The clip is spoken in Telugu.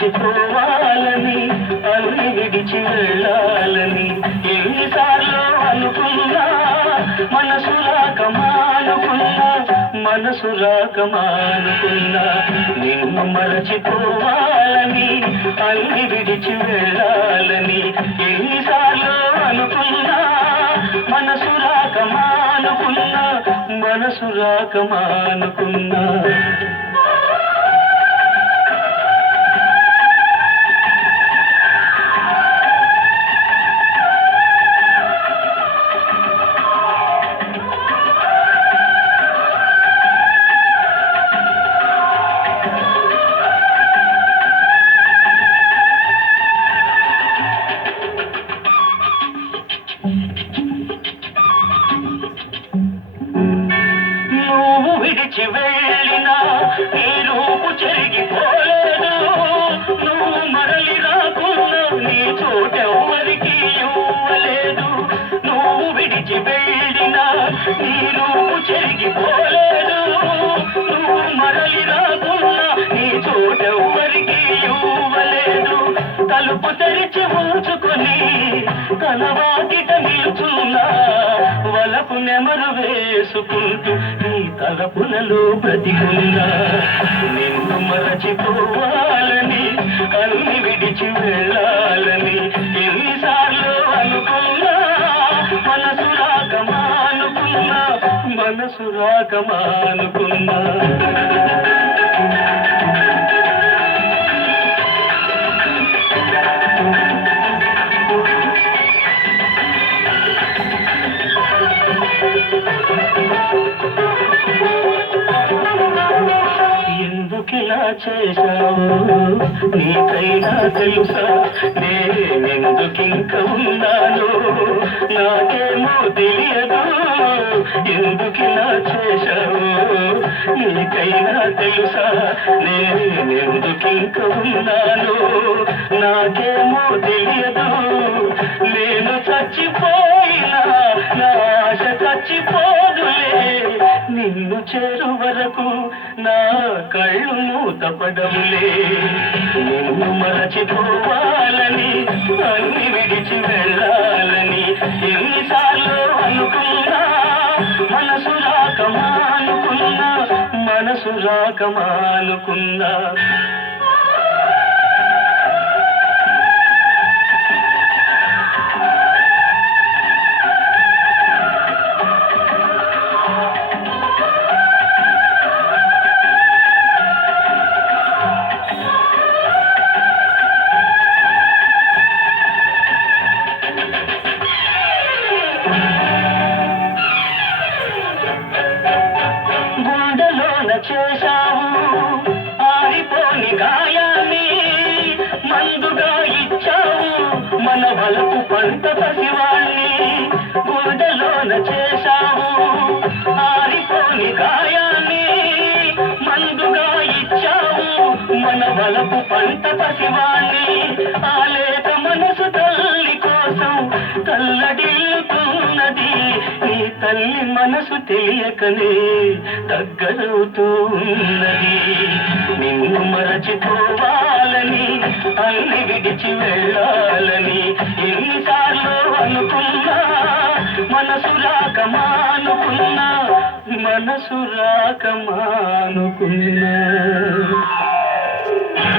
మరచిపోవాలని అన్ని విడిచి వెళ్ళాలని ఎన్నిసార్లు అనుకున్నా మనసు రాక మానుకున్నా మనసు రాక మానుకున్నా నిన్ను మరచిపోవాలని అన్ని విడిచి వెళ్ళాలని ఎన్నిసార్లు అనుకున్నా మనసు రాక మానుకున్నా మనసు రాక మానుకున్నా. వెళ్ళినా నీ రూపు చెరిగిపోలేదు నువ్వు మరలి రాకున్నా నీ చోటెవ్వరికి ఇవ్వలేదు. నువ్వు విడిచి వెళ్ళినా నీ రూపు చెరిగిపోలేదు నువ్వు మరలి రాకున్నా నీ చోటెవ్వరికి ఇవ్వలేదు. తలుపు తెరిచి ఉంచుకొని కలవాకిట నిలుచున్నా వలపు నెమరు వేసుకుంటూ తలపులలో బ్రతికున్నా. నిన్ను మరచిపోవాలని అన్ని విడిచి వెళ్ళాలని ఎన్నిసార్లు అనుకున్నా. మనసు రాక మానుకున్నా మనసు రాక చేశావు నీకైనా తెలుసా నేనెందుకింక ఉన్నాను నాకేమో తెలియదు ఎందుకిలా చేశావు నీకైనా తెలుసా నేనెందుకింక ఉన్నాను? నాకేమో తెలియదు. చేరు వరకు నా కళ్ళు మూతపడములే నిన్ను మరచిపోవాలని అన్ని విడిచి వెళ్ళాలని ఎన్నిసార్లు అనుకున్నా మనసు రాకమా మానుకున్నా మనసు రాక వలపు పసివాణ్ణి గుండెలోన చేశావు. ఆరిపోని గాయాన్ని మందుగా ఇచ్చావు. మన వలపు పంట పసివాణ్ణి ఆలేక మనసు తల్లి కోసం తల్లడిల్లుతున్నది నీ తల్లి మనసు తెలియకనే దగ్గరవుతూ ఉన్నది నిన్ను మరచిపోవాలని అన్ని విడిచి వెళ్ళాలని మనసు రాక మానుకున్నా మనసు రాక మానుకున్నా.